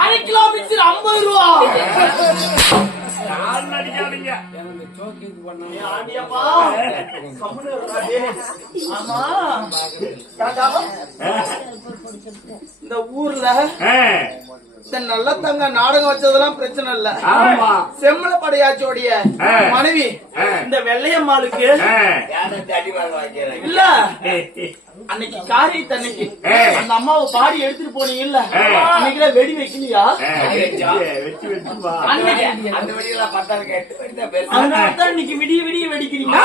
அரை kilo mixture 50 ரூபா. இந்த ஊர்ல நல்ல தங்க நாடகம் வச்சதெல்லாம் பிரச்சனை இல்ல. செம்மல படையாச்சோடைய மனைவி இந்த வெள்ளையம்மாளுக்கு இல்ல அன்னைக்கு காரியத்தன்னைக்கு அந்த அம்மாவை பாடி எடுத்துட்டு போனீங்க இல்ல, அன்னைக்கு வெடி வைக்கலையா? அதனாலதான் இன்னைக்கு விடிய விடிய வெடிக்கிறீங்க.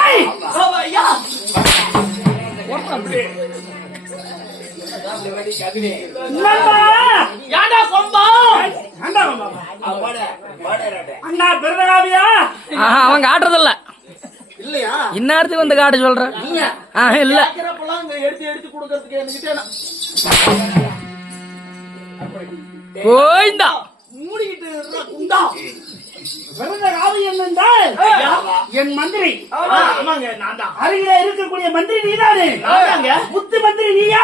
அவங்க ஆட்டுறதில்ல இல்லையா? இந்நேரத்துக்கு வந்து காட்ட சொல்றேன். இல்ல எடுத்து எடுத்து கொடுக்கறதுக்கு என்கிட்ட போய்ந்தா மூடிக்கிட்டு குண்டா என் மந்திரி அருகில இருக்கக்கூடிய மந்திரி நீதானே? புத்தி மந்திரி நீயா?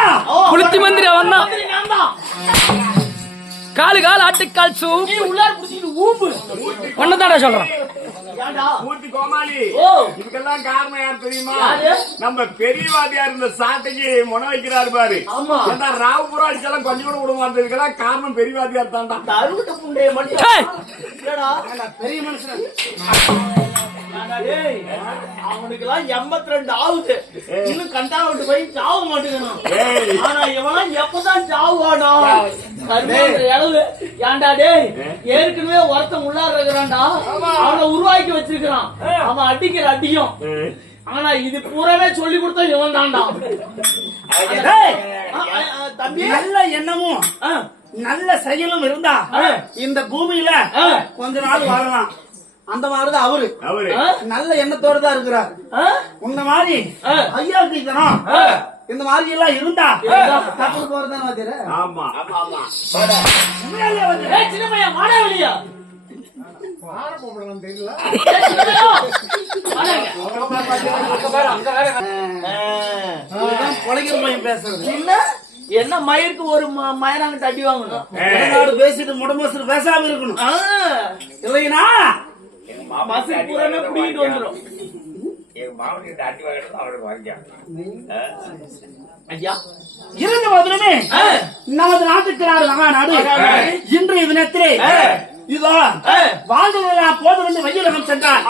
புளுத்தி மந்திரி அவன் தான். காலு கால் ஆட்டுக்கால் சூப் உள்ளார புடிச்சிட்டு ஊம்பு ஒன்னதாடா சொல்றேன். இதுக்கெல்லாம் காரணம் யார் தெரியுமா? நம்ம பெரியவாதியா இருந்த சாட்டைக்கு முனை வைக்கிறாரு பாரு. ராவுபுரம் அடிச்செல்லாம் கொஞ்சம் கூட விட மாட்டேன். காரணம் பெரியவாதியார் தான்டா. அறுவட்ட புண்டைய மட்டும் இல்லடா பெரிய மனுஷன் ஏன்டா டேய், அவனுக்கெல்லாம் 82 ஆகுது. இன்னும் கண்டா விட்டு போய் சாவ மாட்டேங்கிறான். ஆனா இவன் எப்பதான் சாவானா? கருமாந்திர இளவு. ஏன்டா டேய், ஏற்கனவே ஒருத்தன் உள்ளார இருக்கிறான்டா. அவனை உருவாக்கி வச்சிருக்கிறான். அவன் அடிக்கிற அடியும். ஆனா இது பூராவே சொல்லி கொடுத்த இவன் தான்டா. தம்பி, நல்ல எண்ணமும் நல்ல செயலும் இருந்தா இந்த பூமியில கொஞ்ச நாள் வாழலாம். அந்த மாதிரிதான் அவரு நல்ல எண்ணத்தோட தான் இருக்கிறார். உன்ன மாதிரி ஐயா தீக்கணும் இந்த மாதிரி எல்லாம் இருந்தா தப்பு போறதுதான் வாத்தியாரே. ஆமா ஏய், சின்ன பையன் வாடா வெளியா. இதுதான் பொழைக்கிற பையன் பேசுறது. இல்ல என்ன மயிருக்கு ஒரு மயனாங்கிட்ட அடி வாங்கணும். நாடு பேசிட்டு முடமோசு பேசாம இருக்கணும். இல்லைன்னா பஸ் பூராமே புடிக்கிட்டு வந்துடும். எங்க மாவட்ட அடி வாங்கிட்டு அவனுக்கு வாங்கிக்க ஐயா இருந்த போதிலுமே நமது நாட்டுக்கு நாடு இன்றைய தினத்திலே இதோ வாழ்ந்ததெல்லாம் போதும் என்று வையலகம் சென்றார்.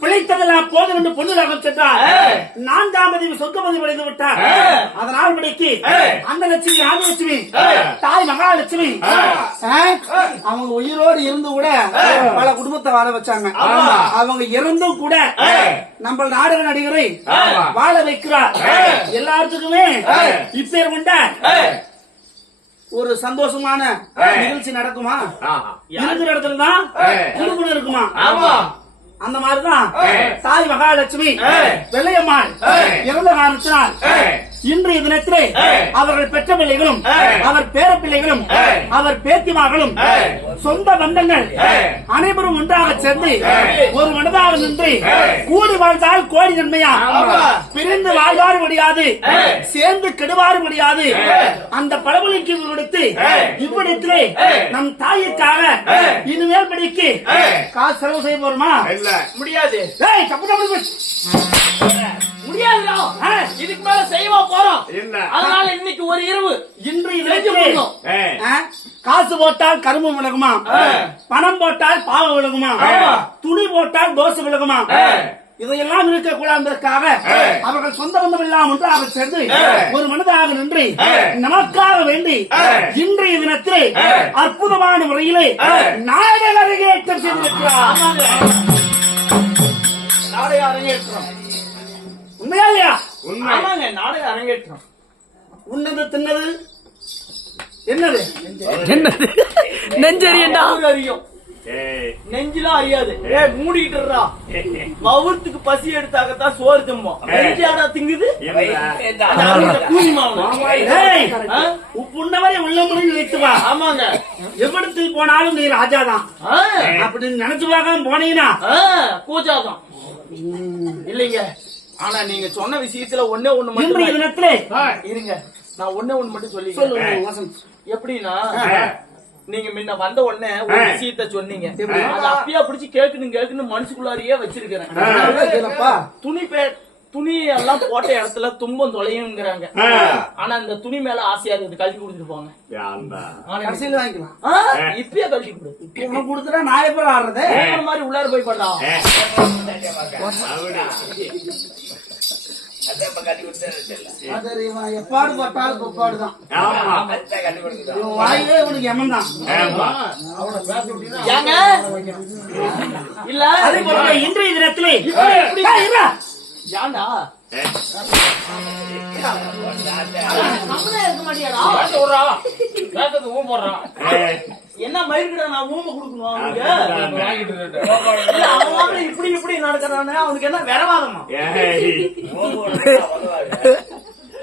பிழைத்ததெல்லாம் போதும் என்று பொன்னுலகம் சென்றார். 4ஆம் பதிவு சொர்க்கபதி அடைந்து விட்டார். அதனால் படிக்கு அந்த லட்சுமி ஆதிலட்சுமி தாய் மகாலட்சுமி அவங்க உயிரோடு இருந்து கூட பல குடும்பத்தை வாழ வச்சாங்க. அவங்க இறந்தும் கூட நம்ம நாடக நடிகரை வாழ வைக்கிறார். எல்லாத்துக்குமே இப்பேர் கொண்ட ஒரு சந்தோஷமான நிகழ்ச்சி நடக்குமா? இருக்கிற இடத்துல தான் குடும்பம் இருக்குமா? அந்த மாதிரிதான் தாய் மகாலட்சுமி வெள்ளையம்மாள் இறந்த காரணத்தினால் இன்றைய தினத்திலே அவர்கள் பெற்ற பிள்ளைகளும் அவர் பேர பிள்ளைகளும் அவர் பேத்திமார்களும் சொந்த பந்தங்கள் அனைவரும் ஒன்றாக சேர்ந்து ஒரு மனதாக நின்று கூடி வாழ்ந்தால் கோடி நன்மையா, பிரிந்து வாழ்வாறு முடியாது, சேர்ந்து கெடுவாறு முடியாது. அந்த பழமொழிக்கு கொடுத்து இவ்விடத்திலே நம் தாய்க்காக இனிமேல் படிக்கு காசு செலவு செய்ய போறோமா? முடியாது. முடியாதுடா. இதுக்கு மேல செய்வா போறோம். அதனால இன்னைக்கு ஒரு இரவு இன்றைய காசு போட்டால் கரும்பு விலகுமா, பணம் போட்டால் பாவம் விலகுமா, துணி போட்டால் தோசை விலகுமா? இதையெல்லாம் இருக்க கூடாதற்காக அவர்கள் சொந்த பந்தம் எல்லாம் ஒன்றாக சேர்ந்து ஒரு மனதாக நின்று நமக்காக வேண்டி இன்றைய தினத்திலே அற்புதமான முறையிலே நாடக அரங்கேற்றம் செய்திருக்கிறார். நாடக அரங்கேற்றம் உண்மையா இல்லையா? ஆமாங்க, நாடக அரங்கேற்றம். உன்னது தின்னது என்னது? என்னது நெஞ்சரியண்டா அறியும், நெஞ்சிலாம் அறியாது. மூடிக்கிட்டுறா மவுத்துக்கு பசி எடுத்தாக்கத்தான் சோறு திம்போம். நெஞ்சாடா திங்குது கூலி உப்புன்னவரை உள்ள முடிவு வைத்துவா. ஆமாங்க, எவ்விடத்தில் போனாலும் நீ ராஜாதான் அப்படின்னு நினைச்சு பார்க்காம போனீங்கன்னா கூச்சாதான் இல்லைங்க. ஆனா நீங்க சொன்ன விஷயத்துல ஒண்ணே ஒண்ணு மட்டும் தினத்திலே இருங்க, நான் ஒண்ணே ஒண்ணு மட்டும் சொல்லி சொல்லுங்க. எப்படின்னா, நீங்க முன்ன வந்த உடனே ஒரு விஷயத்த சொன்னீங்க. அது அப்படியே பிடிச்சி கேட்கணும் மனசுக்குள்ளாரியே வச்சிருக்கிறேன். துணி எல்லாம் போட்ட இடத்துல துன்பம் தொலையுங்கிறாங்க. ஆனா இந்த துணி மேல ஆசையா இருக்குது, கழட்டி கொடுத்துட்டு போங்க. கடைசியில வாங்கிக்கலாம். இப்பயே கழட்டி கொடு. உனக்கு கொடுத்துட்டா நான் எப்ப ஆடுறது மாதிரி உள்ளார போய் பண்ணலாம். எப்பாடு பட்டாலும் கொப்பாடுதான். வாயிலே உனக்கு எமன் தான். இல்ல அதே போல இன்றைய தினத்திலே ஏண்டா இருக்க மாட்டியாடா? என்ன மயிர்கிட்ட நான் ஊமை கொடுக்கணும் அவனுக்கு? அவன் இப்படி இப்படி நடக்கிறானே, அவனுக்கு என்ன விரவாதமா?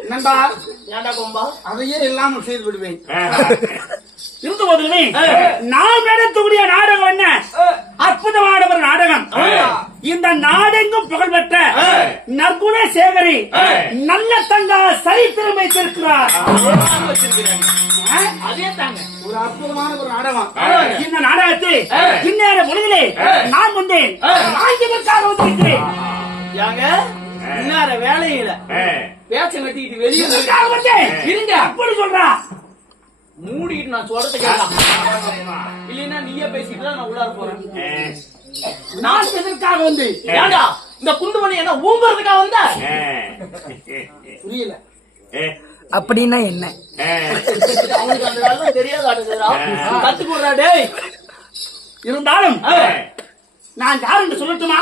என்னண்டா ஏண்டா கொம்பா? அதையே இல்லாமல் செய்து விடுவேன். இருந்த போதிலுமே நாம் நடத்தக்கூடிய நாடகம் என்ன அற்புதமான ஒரு நாடகம். இந்த நாடெங்கும் புகழ்பெற்ற நற்குண சேகரி நல்ல தங்கா சரித்திரம் வைத்திருக்கிறார். அதே தாங்க ஒரு அற்புதமான ஒரு நாடகம். இந்த நாடகத்தில் இந்நேர பொழுதிலே நான் வந்தேன், ஆங்கிலக்காக வந்திருக்கிறேன். யாங்க இன்னார வேலையில பேச்ச கட்டிக்கிட்டு வெளியே வந்தேன். இருங்க அப்படி சொல்றா. மூடிட்டு நான் சொல்றதை கேட்கலாம். இல்லைன்னா நீயே பேசிட்டு நான் உள்ளார போறேன். நான் எதற்காக வந்து ஏண்டா இந்த குண்டுமணி என்ன ஊம்புறதுக்காக வந்த? புரியல. அப்படின்னா என்ன? அவனுக்கு அந்த வேலை தெரியாதா? கத்துக்கூடா டேய். இருந்தாலும் நான் யார் என்று சொல்லட்டுமா?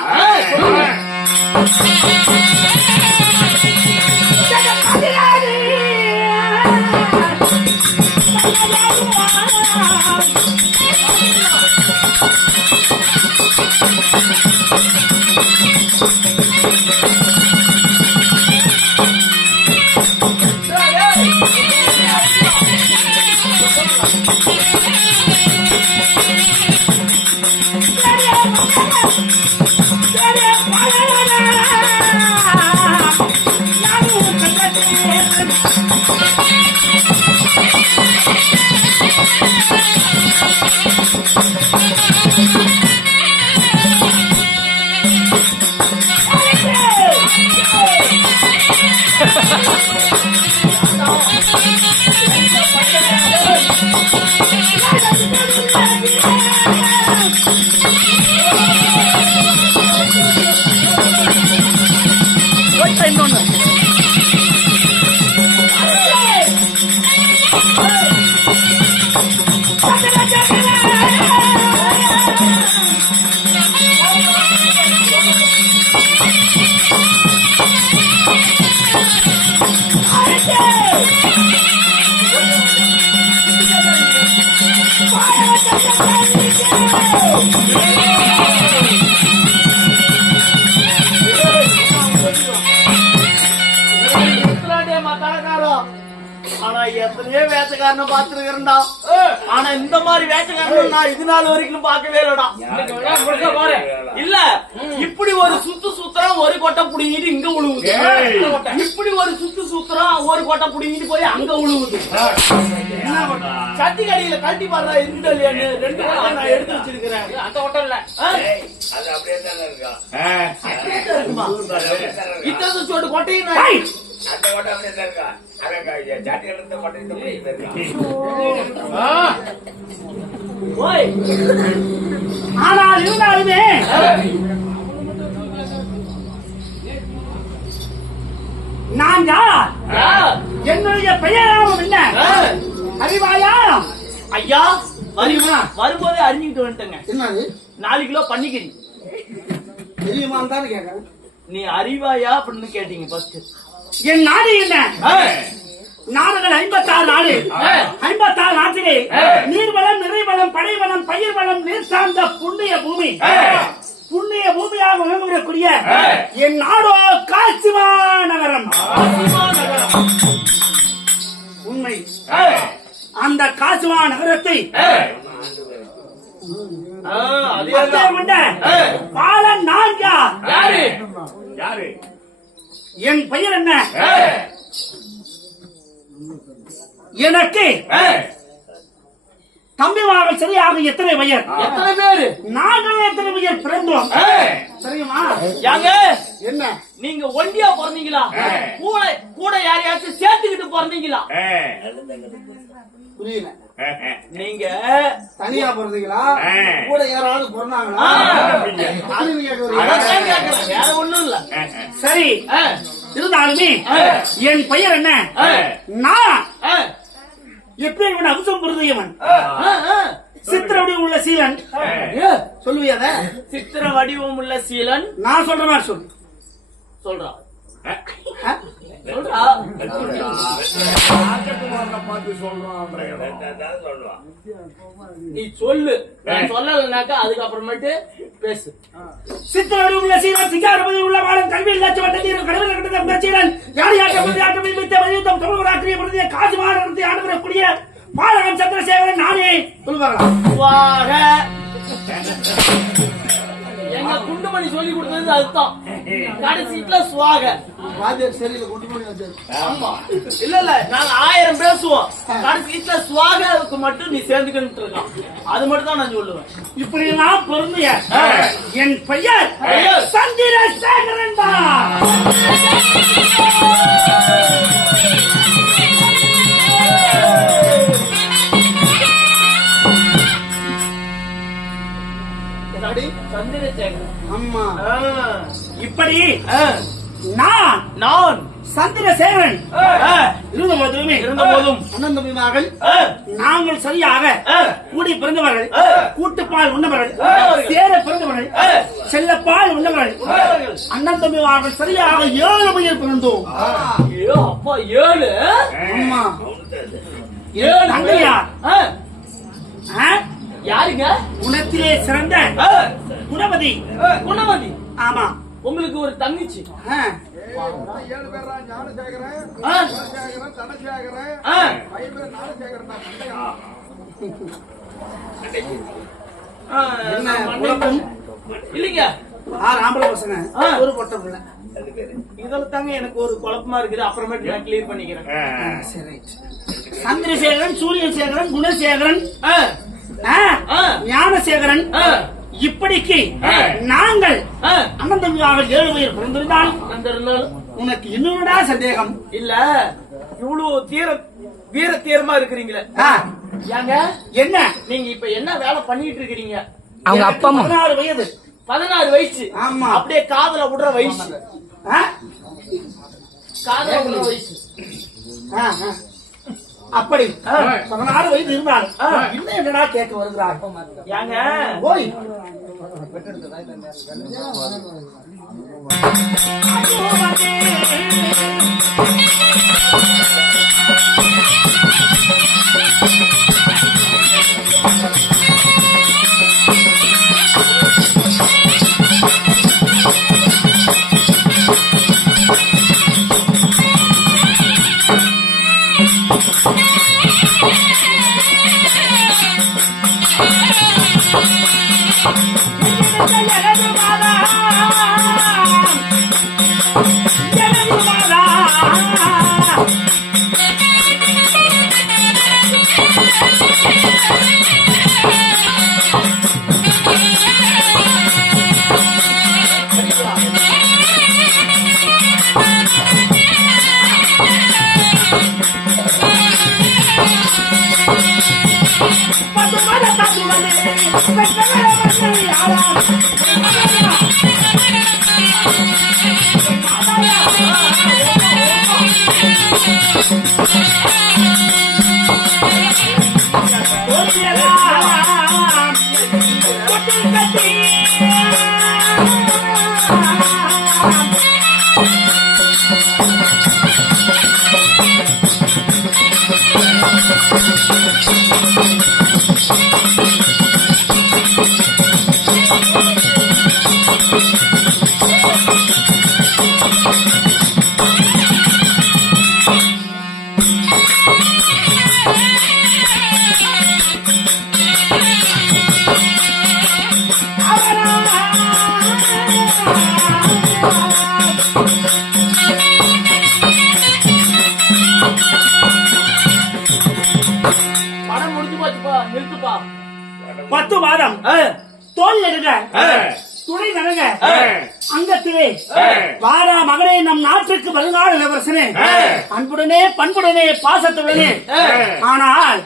ஆனா எத்தனையோ வேச்சக்காரனை பாத்துருக்கிறேன்டா. ஆனா இந்த மாதிரி வேச்சக்காரன் நான் இது நாள் வரைக்கும் பார்க்கவே இல்லடா. இல்ல இப்படி ஒரு சுத்து சுத்துறான், ஒரு கொட்டை புடிங்கிட்டு இங்க உழுவுது. இப்படி ஒரு சுத்து சுத்துறான், ஒரு கொட்டை புடிங்கிட்டு போய் அங்க உழுவுது. சட்டி கடையில கட்டி பாடுறா இருக்குது இல்லையான்னு 2 கொட்டை நான் எடுத்து வச்சிருக்கிறேன். அந்த கொட்டை இல்ல இத்தனை சோட்டு கொட்டையும் அந்த கொட்டை அப்படியே தான் இருக்கா. ஜாட்டி எடுத்த கொட்டை ஆனால் இருந்தாலுமே நான் யார்? என்னுடைய பெயராகும் என்ன? அறிவாயா? ஐயா வரும்போதே அறிஞ்சுக்கிட்டு வந்துட்டேங்க. என்னது? 4 கிலோ பண்ணிக்கிறீ தெரியுமான்னு தான் கேட்கறேன். நீ அறிவாயா அப்படின்னு கேட்டீங்க ஃபர்ஸ்ட். என் நாடு என்ன? நாடுகள் 56 நாடு. 56 நாட்டிலே நீர்வளம், நிறைவளம், படைவளம், பயிர் வளம், நீர் சார்ந்த புண்ணிய பூமி. புண்ணிய பூமியாக விளங்கக்கூடிய என் நாடோ காசிமா நகரம். உண்மை. அந்த காசிமா நகரத்தை பாலன் நான் யார்? யாரு? என் பெயர் என்ன? எனக்கு தம்பிமார்கள் சரியாக எத்தனை பெயர்? எத்தனை பேரு? நாங்கள் எத்தனை பெயர் பிறந்தோம் தெரியுமா? யாங்க என்ன நீங்க ஒண்டியா பிறந்தீங்களா? கூட யாரையாச்சும் சேர்த்துக்கிட்டு பிறந்தீங்களா? புரியல. நீங்க தனியா பிறந்தீங்களா? கூட யாராவது பிறந்தாங்களா? வேற ஒண்ணும் இல்ல. சரி, இருந்தாலுமே என் பெயர் என்ன? நான் எப்படி அம்சம் பொருந்தியவன். சித்திர வடிவம் உள்ள சீலன். சொல்லுவியாத? சித்திர வடிவம் உள்ள சீலன். நான் சொல்ற மாதிரி சொல்லு. சொல்றா நீ சொல்லு. நான் சொல்லலனாக்கா அதுக்கப்புறமேட்டு பேசு. சித்திர வடிவம் உள்ள சீலன், சிங்காரபதி உள்ள பாலம், கல்வியில் லட்சம் வட்டத்தீரன், கடவுள் கட்டத சீலன், யார் யாற்றபதி வித்த வலியுத்தம் தமிழராக்கிரிய பிரதிய காசி மாநகரத்தை ஆண்டுவரக்கூடிய பாலகன் சந்திரசேகரன் நானே. சொல்லுவாங்க. எங்க குண்டுமணி சொல்லி கொடுத்தது அதுதான். கடைசில சுவாக சரியில்லை குண்டுமணி வச்சது. ஆமா இல்ல நாங்க 1000 பேசுவோம். கடைசில சுவாகத்துக்கு மட்டும் நீ சேர்ந்துக்கிட்டு இருக்கான். அது மட்டும் தான் நான் சொல்லுவேன். இப்படி எல்லாம் பொருந்திய என் பெயர் சந்திரசேகரன் தான். சந்திரசேகரன். ஆமா. ஆ. இப்படி ஆ. நான் சந்திரசேகரன் ஆ. இருந்த போதுமே இருந்த போதும் அண்ணன் தம்பிமார்கள் ஆ. நாங்கள் சரியாக ஆ. கூடி பிறந்தவர்கள், ஆ. கூட்டுப்பால் உண்ணவர்கள், உண்ணவர்கள். சேர பிறந்தவர்கள், ஆ. செல்லப்பால் உண்ணவர்கள், உண்ணவர்கள். அண்ணன் தம்பிமார்கள் சரியாக 7 உயிர் பிறந்தோம். ஐயோ, அப்பா 7. ஆமா. 7 தங்கையார். ஆ. ஆ? யாருங்க? குணத்திலே சிறந்த ஆ. குணவதி. குணவதி. ஆமா. உங்களுக்கு ஒரு தங்கச்சி. ஆ. ஆ. ஆ. ஆ. என்ன குழப்பம்? இல்லைங்க. 6 ஆம்பளை பசங்க, ஆ. ஒரு பொட்டை பிள்ளை. இதுல தாங்க எனக்கு ஒரு குழப்பமா இருக்குது. அப்புறமேட்டு நான் கிளியர் பண்ணிக்கிறேன். சரி. சந்திரசேகரன், சூரியசேகரன், குணசேகரன், ஆ. ஆ, ஆ. ஞானசேகரன், ஆ. இப்படிக்கு ஆ. நாங்கள் ஆ. அண்ணன் தம்பியாக 7 உயிர் பிறந்திருந்தால் வந்திருந்தாலும் உனக்கு இன்னொருடா சந்தேகம். இல்ல, இவ்வளவு வீர தீரமா இருக்கிறீங்களே. ஆ, ஏங்க என்ன? நீங்க இப்ப என்ன வேலை பண்ணிட்டு இருக்கிறீங்க? அவங்க அப்பா அம்மா 16 வயது. 16 வயசு. ஆமா. அப்படியே காதல விடுற வயசு. ஆ? காதல விடுற வயசு. ஆ, ஆ. அப்படி ஆ. 16 வயது இருந்தால் ஆ. இன்னும் என்னடா கேட்க வருகிறார்? ஏங்க ஓய், படம் முடிஞ்சு போச்சுப்பா. நிறுத்துப்பா. 10 மாதம் தோல் நடுங்க, துணை நடுங்க, அங்கத்திலே வாரா மகனே, நம் நாட்டுக்கு வருங்கால இளவரசனே, அன்புடனே பண்புடனே பாசத்துடனே. ஆனால்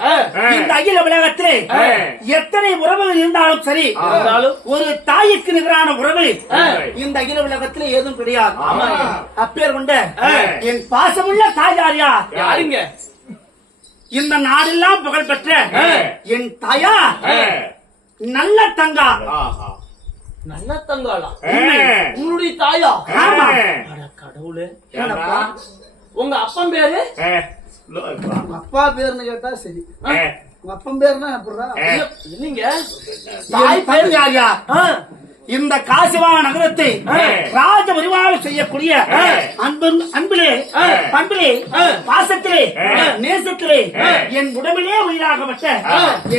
இந்த அகில உலகத்திலே எத்தனை உறவுகள் இருந்தாலும் சரி, ஒரு தாய்க்கு நிகரான உறவு இந்த அகில உலகத்திலே ஏதும் கிடையாது. அப்பேர் கொண்ட என் பாசமுள்ள தாயாரியா யாருங்க? இந்த நாடெல்லாம் புகழ் பெற்ற என் தாயா நல்ல தங்கா. நல்ல தங்காளா? உன்னுடைய தாயா? ஆமா. அட கடவுளே. உங்க அப்பன் பேரு? அப்பா பேருன்னு கேட்டா சரி, உங்க அப்பன் பேருன்னா அப்படிதான். இல்லைங்க, தாய் பேர் யாரியா? ஆ. இந்த காசிவா நகரத்தை ராஜ பரிவாரம் செய்யக்கூடிய அன்பிலே, பண்பிலே, பாசத்திலே, நேசத்திலே என் உடம்பிலே உயிராகப்பட்ட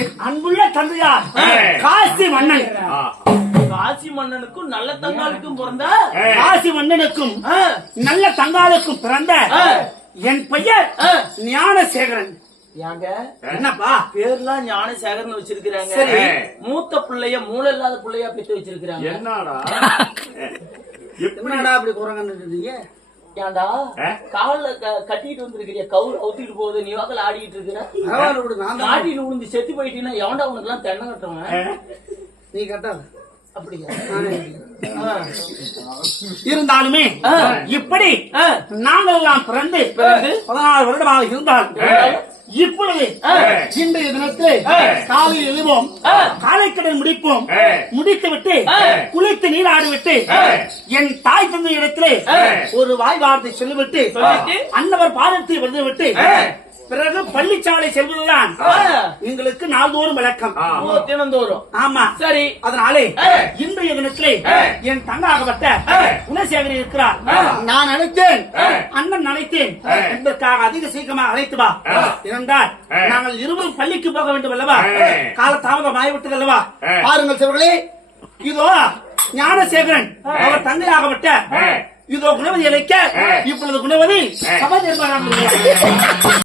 என் அன்புள்ள தந்தையார் காசி மன்னன். காசி மன்னனுக்கும் நல்ல தங்காளுக்கும் பிறந்த காசி மன்னனுக்கும் நல்ல தங்காளுக்கும் பிறந்த என் பெயர் ஞானசேகரன். ஏங்க என்னப்பா பேர்லாம் ஞானசேகரன் வச்சிருக்கிறாங்க. சரி. மூத்த பிள்ளைய மூளை இல்லாத பிள்ளையா பெற்று வச்சிருக்கிறாங்க. என்னடா என்னடா அப்படி குரங்கன்னு? ஏன்டா கால கட்டிட்டு வந்திருக்கிறிய கவுரு அவுத்திட்டு போகுது, நீ வாக்கல ஆடிட்டு இருக்கிற. நாட்டில் விழுந்து செத்து போயிட்டீங்கன்னா எவன்டா உனக்கு எல்லாம் தென்னை கட்டுறவன்? நீ கட்டாத. அப்படியா? இருந்தாலுமே இப்படி நாங்கள் எல்லாம் பிறந்து 16 வருடமாக இருந்தால் இப்பொழுது இன்றைய தினத்தில் காலையில் எழுவோம், காலைக்கடன் முடிப்போம், முடித்துவிட்டு குளித்து நீராடிவிட்டு என் தாய் தந்தை இடத்திலே ஒரு வாய் வார்த்தை சொல்லிவிட்டு அன்னவர் பாதத்தை வந்துவிட்டு பிறகு பள்ளிச்சாலை செல்வதுதான் எங்களுக்கு நாள்தோறும் வழக்கம். தினந்தோறும். ஆமா, சரி. அதனாலே இன்றைய தினத்திலே என் தங்காகப்பட்ட குணசேகரி இருக்கிறார். நான் அழைத்தேன், அண்ணன் அழைத்தேன் என்பதற்காக அதிக சீக்கிரமாக அழைத்து வா. இருந்தால் நாங்கள் இருவரும் பள்ளிக்கு போக வேண்டும் அல்லவா? கால தாமதம் ஆகிவிட்டது அல்லவா? பாருங்கள் சிவர்களே, இதோ ஞானசேகரன் அவர் தங்கையாகப்பட்ட இதோ குணவதி அழைக்க இப்பொழுது குணவதி சபை நிர்வாகம்